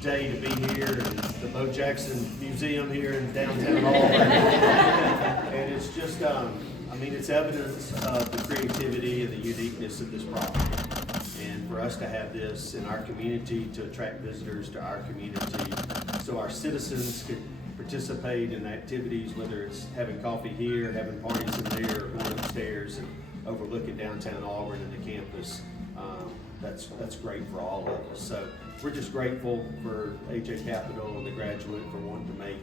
day to be here, and the Bo Jackson Museum here in downtown Auburn. And it's just, I mean, it's evidence of the creativity and the uniqueness of this property. And for us to have this in our community, to attract visitors to our community, so our citizens could participate in activities, whether it's having coffee here, having parties in there, or going upstairs and overlooking downtown Auburn and the campus. That's great for all of us. So we're just grateful for AJ Capital and the Graduate for wanting to make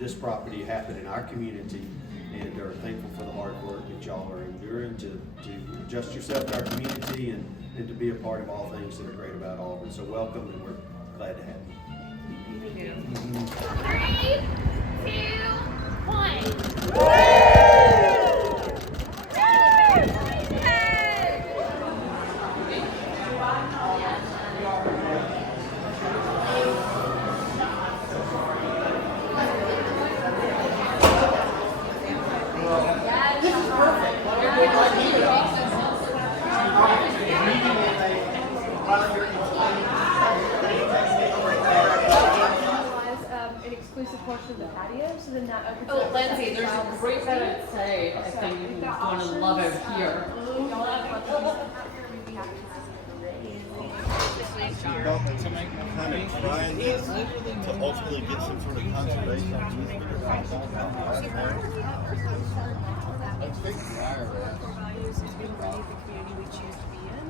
this property happen in our community, and are thankful for the hard work that y'all are enduring to adjust yourself to our community and to be a part of all things that are great about Auburn. So welcome, and we're glad to have you. Thank you. 3, 2, an exclusive portion of the patio, so then that opens Oh, up. Lindsay, there's a great bed outside. I think you're going to love it here. To make kind of trying this to ultimately get some sort of conservation. Values is being ready the community we choose to be in.